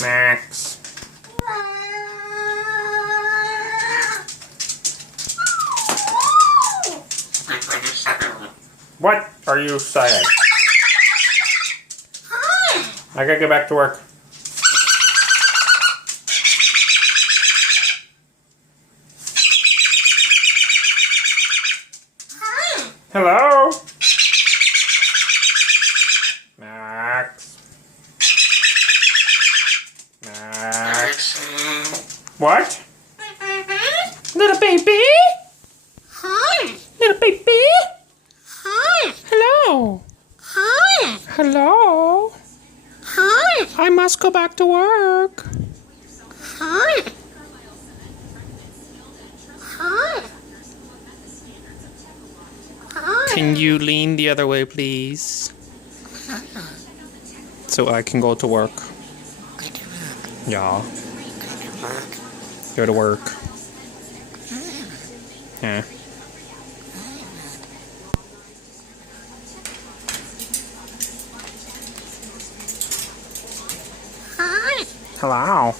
Max. What are you saying? I gotta get back to work. Hello? Max. Max. What? Little baby? Hi. Little baby? Hi. Hello? Hi. Hello? Hi. I must go back to work. Hi. Hi. Hi. Can you lean the other way, please? So I can go to work. Yeah. Go to work. Yeah. Hi. Hello.